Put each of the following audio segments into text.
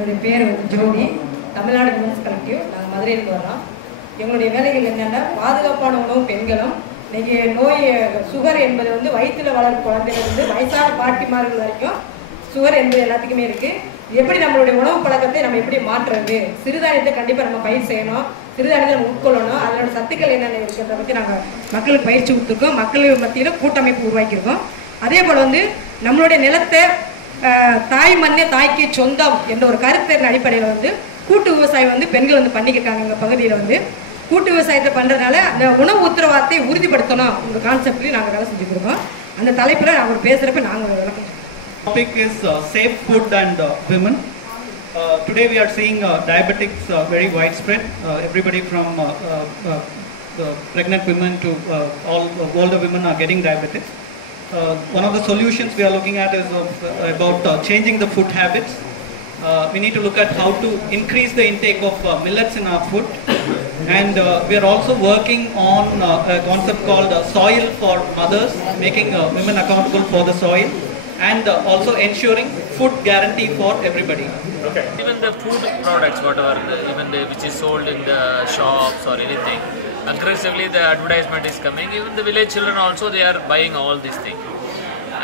என்னுடைய பேர் ஜோதி, Tamil Nadu women's collective. நாங்கள் மதுரையிலிருந்து வரோம். எங்களுடைய வேலைகள் என்னென்னா, பாதுகாப்பான உணவு பெண்களும். இன்னைக்கு நோய் சுகர் என்பது வந்து வயிற்றில் வளரும் குழந்தையிலிருந்து வயசான பாட்டிமார்கள் வரைக்கும் சுகர் என்பது எல்லாத்துக்குமே இருக்குது. எப்படி நம்மளுடைய உணவு பழக்கத்தை நம்ம எப்படி மாற்றுறது? சிறுதானியத்தை கண்டிப்பாக நம்ம பயிர் செய்யணும், சிறுதானியத்தை நம்ம உட்கொள்ளணும். அதோட சத்துக்கள் என்னென்ன இருக்கிறத பற்றி நாங்கள் மக்களுக்கு பயிற்சி கொடுத்துருக்கோம். மக்கள் மத்தியில் கூட்டமைப்பு உருவாக்கியிருக்கோம். அதே போல் வந்து நம்மளுடைய நிலத்தை தாய் மண்ணே தாய்க்கு சொந்தம் என்ற ஒரு கருத்தின் அடிப்படையில் வந்து கூட்டு விவசாயம் வந்து பெண்கள் வந்து பண்ணிக்கிட்டாங்க. எங்கள் பகுதியில் வந்து கூட்டு விவசாயத்தை பண்ணுறதுனால அந்த உணவு உத்தரவாதத்தை உறுதிப்படுத்தணும். உங்கள் கான்செப்ட்லையும் நாங்கள் வேலை செஞ்சுருக்கோம். அந்த தலைப்பில் அவர் பேசுகிறப்ப நாங்கள் விளக்கம். Topic is safe food and women. Today we are seeing diabetics very widespread. Everybody from pregnant women to all older women are getting diabetes. One of the solutions we are looking at is about changing the food habits. We need to look at how to increase the intake of millets in our food, and we are also working on a concept called soil for mothers, making women accountable for the soil, and also ensuring food guarantee for everybody. Okay. Even the food products, whatever, which is sold in the shops or anything, aggressively the advertisement is coming. Even the village children also, they are buying all these things,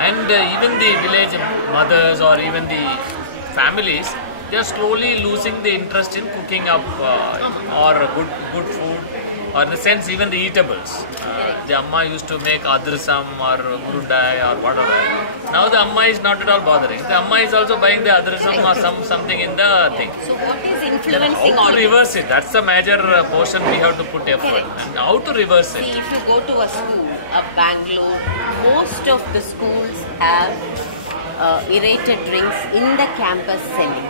and even the village mothers or even the families, they are slowly losing the interest in cooking up or good food, or in the sense even the eatables. The amma used to make adrisam or murundai or whatever. Now the amma is not at all bothering. The amma is also buying the adrisam or something in the thing. So what is influencing how to reverse it? That's the major portion we have to put effort. And how to reverse it? See, if you go to a school, Bangalore, most of the schools have aerated drinks in the campus selling.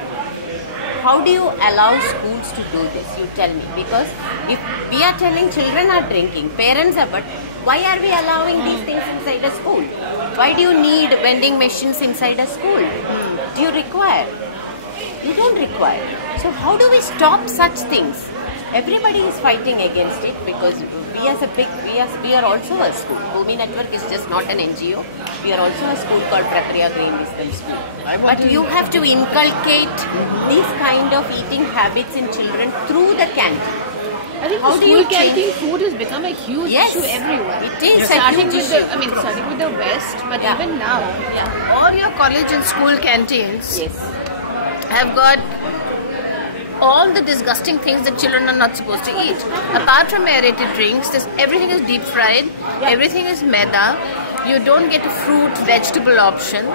How do you allow schools to do this? You tell me. Because if we are telling children are drinking, parents are, but why are we allowing these things inside a school? Why do you need vending machines inside a school? Do you require? You don't require. So how do we stop such things? Everybody is fighting against it because we are also a school. Bhumi Network is just not an NGO. We are also a school called Prakriya Green Wisdom School. But you have to inculcate these kind of eating habits in children through the canteen. I think school canteen food has become a huge issue everywhere. It is starting with starting with the West, but even now, all your college and school canteens have got all the disgusting things that children are not supposed to eat. Apart from aerated drinks, everything is deep fried, everything is maida, you don't get a fruit, vegetable option.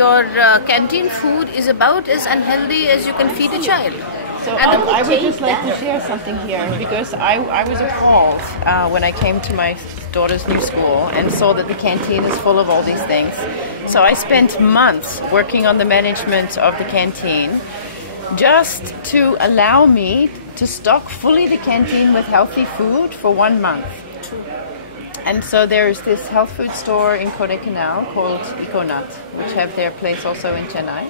Your canteen food is about as unhealthy as you can feed a child. So I would just like to share something here, because I was appalled when I came to my daughter's new school and saw that the canteen is full of all these things. So I spent months working on the management of the canteen, just to allow me to stock fully the canteen with healthy food for 1 month. And so there's this health food store in Kodaikanal called Econut, which have their place also in Chennai.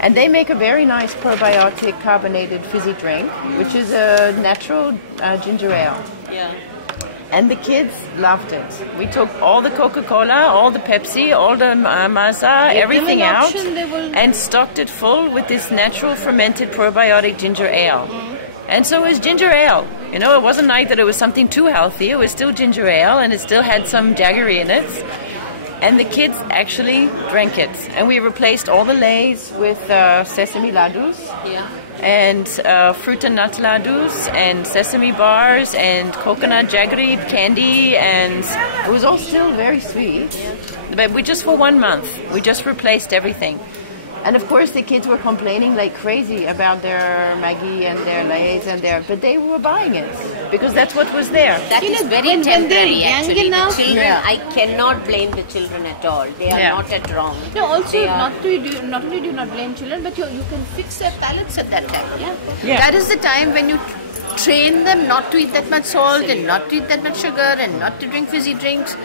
And they make a very nice probiotic carbonated fizzy drink, which is a natural ginger ale. And the kids loved it. We took all the Coca-Cola, all the Pepsi, all the Mazda, everything out, and stocked it full with this natural fermented probiotic ginger ale. And so it was ginger ale. You know, it wasn't like that it was something too healthy. It was still ginger ale, and it still had some jaggery in it. And the kids actually drank it. And we replaced all the Lays with sesame ladus. And fruit and nut ladus and sesame bars and coconut jaggery candy, and it was all still very sweet. But we just for 1 month, we just replaced everything. And of course the kids were complaining like crazy about their Maggie and their Lays and but they were buying it because that's what was there. That is very temporary actually. The children, I cannot blame the children at all. They are not at wrong. No, also not only do you not blame children, but you can fix their palates at that time. That is the time when you train them not to eat that much salt and not to eat that much sugar and not to drink fizzy drinks.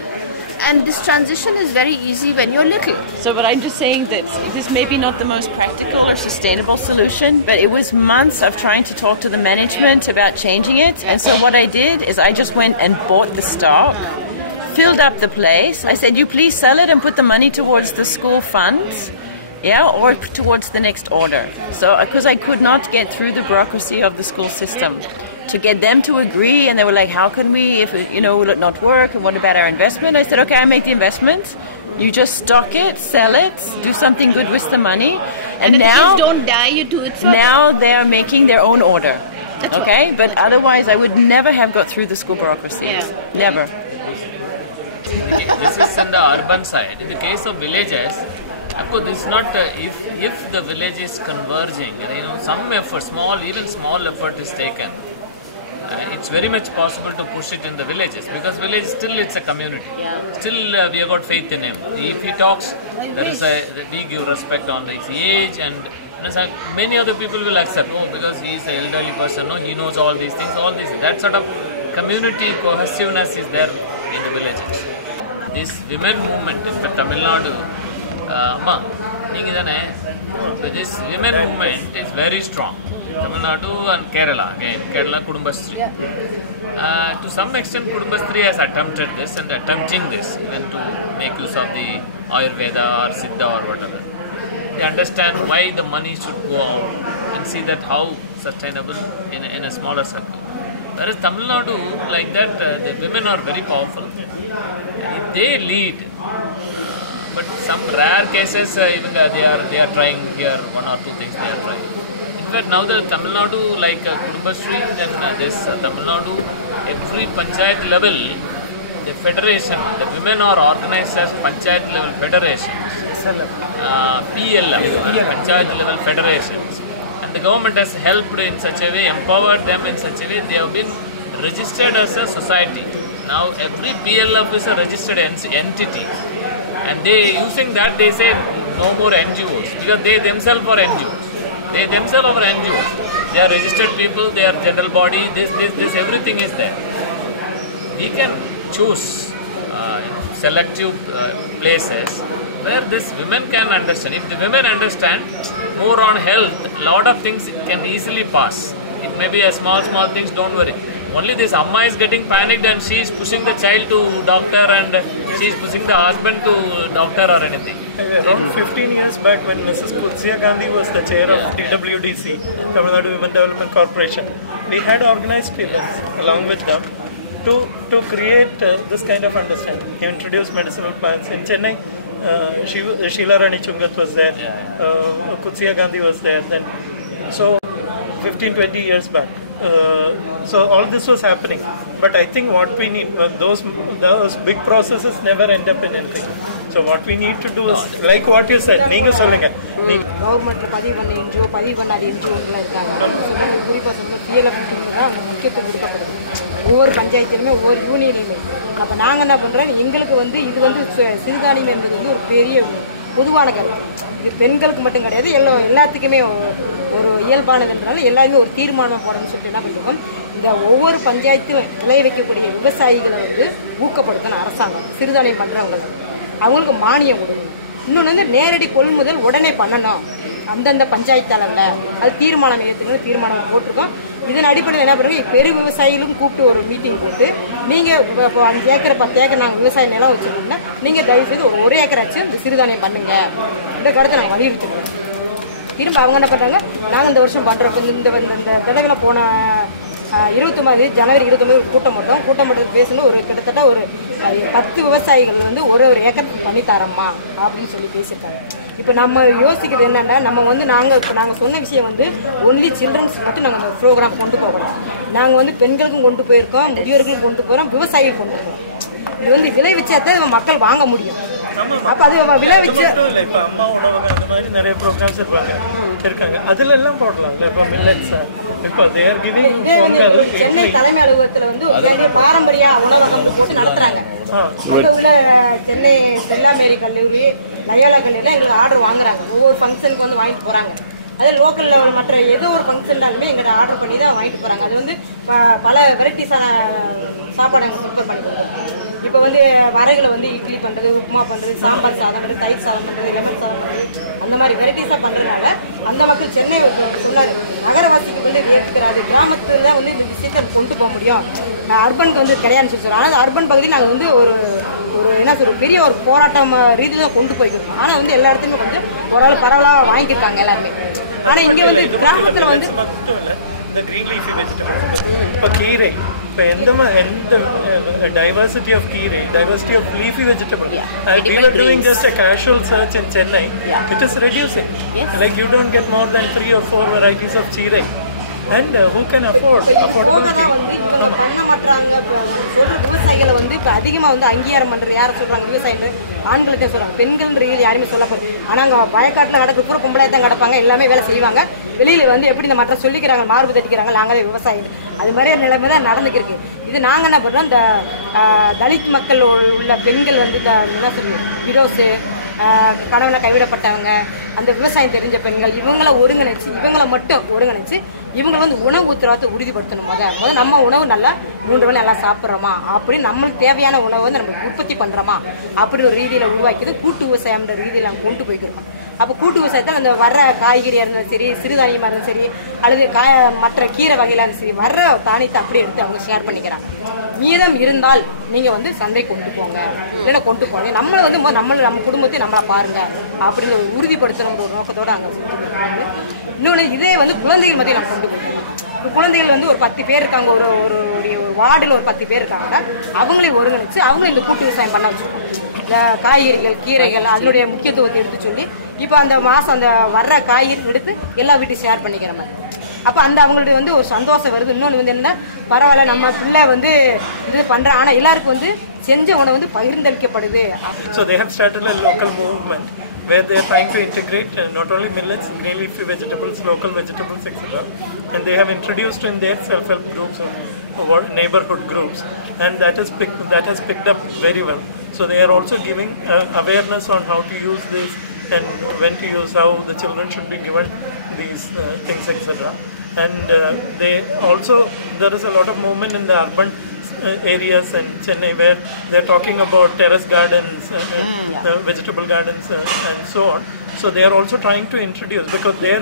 And this transition is very easy when you're little. So, but I'm just saying that this may be not the most practical or sustainable solution, but it was months of trying to talk to the management about changing it. And so what I did is I just went and bought the stock, filled up the place. I said, you please sell it and put the money towards the school funds. yeah, or towards the next order. So, because I could not get through the bureaucracy of the school system to get them to agree, and they were like, how can we, if it, will it not work, and what about our investment? I said, okay, I make the investment, you just stock it, sell it, do something good with the money, and now if the kids don't die, you do it for now they are making their own order. That's okay, right. but otherwise I would never have got through the school bureaucracy. Never. This is in the urban side. In the case of villages, of course, this is not if the village is converging. Some effort, even small effort is taken. It's very much possible to push it in the villages, because village still it's a community. Still we have got faith in him. If he talks, we give respect on his age, and many other people will accept. Oh, because he is an elderly person. No, he knows all these things. That sort of community cohesiveness is there in the villages. This women movement in Tamil Nadu, this women movement is very strong. Tamil Nadu and Kerala, again, Kerala Kudumbasri. To some extent, Kudumbasri has attempted this and attempting this, even to make use of the Ayurveda or Siddha or whatever. They understand why the money should go out and see that how sustainable in a smaller circle. Whereas Tamil Nadu, like that, the women are very powerful. If they lead, but some rare cases, even they are trying here, one or two things they are trying. In fact, now the Tamil Nadu, like Kudumbasri, then this Tamil Nadu, every panchayat level, the federation, the women are organized as panchayat level federations. PLF, panchayat level federations. And the government has helped in such a way, empowered them in such a way, they have been registered as a society. Now every PLF is a registered entity. And they, using that, they say no more NGOs, because they themselves are NGOs. They themselves are NGOs. They are registered people, they are general body, this, everything is there. We can choose selective places where this women can understand. If the women understand more on health, a lot of things can easily pass. It may be a small things, don't worry. Only this Amma is getting panicked and she is pushing the child to doctor and she is pushing the husband to doctor or anything. Around 15 years back, when Mrs. Kulsiya Gandhi was the chair of TWDC, Tamil Nadu Women Development Corporation, we had organized events along with them to create this kind of understanding. He introduced medicinal plants. In Chennai, Sheila Rani Chungat was there, Kulsiya Gandhi was there then. So 15-20 years back. So all this was happening, but I think what we need, those big processes never end up in anything. So what we need to do is, like what you said, நீங்க சொல்லுங்க. கவர்மெண்ட்ல பதிவு பண்ண என்ஜிஓ, பதிவு பண்ணாத என்ஜிஓங்களா இருக்காங்க. குறிப்பாக சொன்னா PLF தான் முக்கியத்துவம் கொடுக்கப்படுது. ஒவ்வொரு பஞ்சாயத்திலுமே ஒவ்வொரு யூனியன்லையுமே. அப்போ நாங்கள் என்ன பண்ணுறோம், எங்களுக்கு வந்து இது வந்து சிறுதானியம் என்பது வந்து ஒரு பெரிய பொதுவான கருத்து. இது பெண்களுக்கு மட்டும் கிடையாது, எல்லாத்துக்குமே ஒரு இயல்பானதுன்றனால எல்லாருமே ஒரு தீர்மானம் போடணும்னு சொல்லிட்டு என்ன பண்ணுவோம், இந்த ஒவ்வொரு பஞ்சாயத்தும் விளைய வைக்கக்கூடிய விவசாயிகளை வந்து ஊக்கப்படுத்தணும் அரசாங்கம். சிறுதானியம் பண்ணுறவங்க அவங்களுக்கு மானியம் கொடுக்கணும். இன்னொன்று வந்து நேரடி கொள்முதல் உடனே பண்ணணும். அந்தந்த பஞ்சாயத்து அளவில் அது தீர்மானம் ஏற்றுக்கணும், தீர்மானம் போட்டிருக்கோம். இதன் அடிப்படையில் என்ன பண்ணுறோம், பெரு விவசாயிகளும் கூப்பிட்டு ஒரு மீட்டிங் போட்டு, நீங்கள் இப்போ 5 ஏக்கர் 10 ஏக்கர் நாங்கள் விவசாய நிலம் வச்சுருக்கோம்னா நீங்கள் தயவுசெய்து ஒரு ஏக்கராச்சும் இந்த சிறுதானியம் பண்ணுங்க, இந்த கருத்தை நாங்கள் வலியுறுத்துக்கிறோம். திரும்ப அவங்க என்ன பண்ணுறாங்க, நாங்கள் இந்த வருஷம் பண்ணுறோம். இந்த தடவை போன 29 ஜனவரி 29 கூட்டம் போட்டதுக்கு பேசணும். ஒரு கிட்டத்தட்ட ஒரு 10 விவசாயிகள் வந்து ஒரு ஏக்கர் பண்ணி தரம்மா அப்படின்னு சொல்லி பேசியிருக்காங்க. இப்போ நம்ம யோசிக்கிறது என்னென்னா, நம்ம வந்து நாங்கள் சொன்ன விஷயம் வந்து ஒன்லி சில்ட்ரன்ஸ் மட்டும் நாங்கள் அந்த ப்ரோக்ராம் கொண்டு போகக்கூடாது. நாங்கள் வந்து பெண்களுக்கும் கொண்டு போயிருக்கோம், முதியோர்களுக்கும் கொண்டு போகிறோம், விவசாயிகள் கொண்டு போகிறோம். இது வந்து விளைவிச்சாதான் மக்கள் வாங்க முடியும். அப்ப அது விளைவிச்ச இப்ப அம்மா உணவகம் அந்த மாதிரி நிறைய ப்ரோக்ராம்ஸ் இருக்காங்க, அதுல எல்லாம் போடலாம். இப்ப மில்லட்ஸ், இப்ப they are giving பொங்கல். சென்னை தலைமை அலுவலகத்துல வந்து பாரம்பரிய உணவகம் போட்டு நடத்துறாங்க. உள்ள சென்னை செல்லாமேரி கல்லூரி, லயோலா கல்லூரியில எங்களுக்கு ஆர்டர் வாங்குறாங்க. ஒவ்வொரு ஃபங்க்ஷனுக்கு வந்து வாங்கிட்டு போறாங்க. அதே லோக்கல் லெவல் மற்ற ஏதோ ஒரு ஃபங்க்ஷன்னாலுமே எங்களை ஆர்டர் பண்ணி தான் வாங்கிட்டு போகிறாங்க. அது வந்து பல வெரைட்டிஸான சாப்பாடு நாங்கள் ப்ரிப்பேர் பண்ணிக்கிறோம். இப்போ வந்து வரைகளை வந்து இட்லி பண்ணுறது, உப்புமா பண்ணுறது, சாம்பார் சாதம் பண்ணுறது, தயிர் சாதம் பண்ணுறது, லெமன் சாதம் பண்ணுறது, அந்த மாதிரி வெரைட்டிஸாக பண்ணுறதுனால அந்த மக்கள் சென்னை சொன்னார், நகரவாசிக்கு வந்து ஏற்றுக்கிறாரு, கிராமத்தில் வந்து இந்த விஷயத்தை கொண்டு போக முடியும். அர்பனுக்கு வந்து கிடையாதுன்னு சொல்லி சொல்கிறோம். ஆனால் அர்பன் பகுதியில் நாங்கள் வந்து ஒரு என்ன சொல்கிறோம் பெரிய ஒரு போராட்டம் ரீதியில் தான் கொண்டு போய்க்கிறோம். ஆனால் வந்து எல்லா இடத்துலையுமே கொஞ்சம் ஓரளவு பரவலாக வாங்கியிருக்காங்க எல்லாருமே. ஆனால் இங்கே வந்து கிராமத்தில் வந்து the green leafy vegetables. இப்போ கீரை இப்போ எந்த diversity of கீரை, diversity of leafy vegetable. We were doing just a casual search in Chennai. It is reducing. Like you don't get more than 3 or 4 varieties of கீரை. And who can afford affordability? விவசாயிகளை வந்து இப்போ அதிகமாக வந்து அங்கீகாரம் பண்ணுறது யாரை சொல்கிறாங்க? விவசாயிகள் ஆண்களை தான் சொல்கிறாங்க, பெண்கள் யாருமே சொல்ல போகுது. ஆனால் அங்கே வயக்காட்டில் கிடக்கு பூரா பொம்பளை தான் கிடப்பாங்க, எல்லாமே வேலை செய்வாங்க. வெளியில் வந்து எப்படி இந்த மற்ற சொல்லிக்கிறாங்க, மார்பு தட்டிக்கிறாங்க, நாங்கள் தான் விவசாயிகள். அது மாதிரி நிலைமை தான் நடந்துக்கிருக்கு. இது நாங்கள் என்ன பண்ணுறோம், இந்த தலித் மக்கள் உள்ள பெண்கள் வந்து இந்த என்ன சொல்லுவோம் விரோஸு கணவனை கைவிடப்பட்டவங்க, அந்த விவசாயம் தெரிஞ்ச பெண்கள், இவங்களை ஒருங்கிணைச்சு இவங்களை மட்டும் ஒருங்கிணைச்சு இவங்களை வந்து உணவு உத்தரவாதத்தை உறுதிப்படுத்தணும். முதல் நம்ம உணவு நல்லா 3 வேளை நல்லா சாப்பிட்றோமா, அப்படி நம்மளுக்கு தேவையான உணவை வந்து நம்ம உற்பத்தி பண்ணுறோமா அப்படி ஒரு ரீதியில் உருவாக்கிது கூட்டு விவசாயம்ன்ற ரீதியில் நாங்கள் கொண்டு போய்க்கிறோம். அப்போ கூட்டு விவசாயத்தில் அந்த வர்ற காய்கறியாக இருந்தாலும் சரி, சிறுதானியமாக இருந்தாலும் சரி, அல்லது மற்ற கீரை வகையில இருந்தாலும் சரி, வர்ற தானியத்தை அப்படியே எடுத்து அவங்க ஷேர் பண்ணிக்கிறாங்க. மீதம் இருந்தால் நீங்கள் வந்து சந்தை கொண்டு போங்க, இல்லைன்னா கொண்டு போங்க, நம்மளை வந்து நம்ம குடும்பத்தையும் நம்மளை பாருங்க அப்படின்னு உறுதிப்படுத்தணுன்ற ஒரு நோக்கத்தோடு நாங்கள். இன்னொன்று இதே வந்து குழந்தைகள் மத்தியில் நம்ம கொண்டு போகிறோம். குழந்தைகள் வந்து ஒரு 10 பேர் இருக்காங்க, ஒரு வார்டில் ஒரு 10 பேர் இருக்காங்கன்னா அவங்களையும் ஒருங்கிணைச்சு அவங்களும் இந்த கூட்டு விவசாயம் பண்ண வச்சுருக்கோம். இந்த காய்கறிகள் கீரைகள் அதனுடைய முக்கியத்துவத்தை எடுத்து சொல்லி இப்போ அந்த மாதம் அந்த வர்ற காய்கறி எடுத்து எல்லா வீட்டையும் ஷேர் பண்ணிக்கிற மாதிரி. அப்போ அந்த அவங்களுக்கு வந்து ஒரு சந்தோஷம் வருது. இன்னொன்று வந்து என்னன்னா, பரவாயில்ல நம்ம பிள்ளை வந்து இது பண்ணுறேன், ஆனால் எல்லாருக்கும் வந்து செஞ்ச உணவு வந்து பகிர்ந்தளிக்கப்படுது. So they have started a local movement where they are trying to integrate not only millets, green leafy vegetables, local vegetables, etc. And they have introduced in their self-help groups or neighborhood groups, and that has picked up very well. So they are also giving awareness on how to use this and when to use, how the children should be given these things, etc. And there is a lot of movement in the urban areas in Chennai where they're talking about terrace gardens, vegetable gardens and so on. So they are also trying to introduce, because their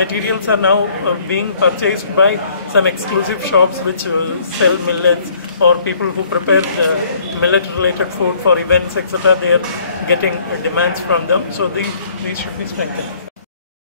materials are now being purchased by some exclusive shops which sell millets, or people who prepare millet related food for events, etc. They are getting demands from them. So these should be strengthened.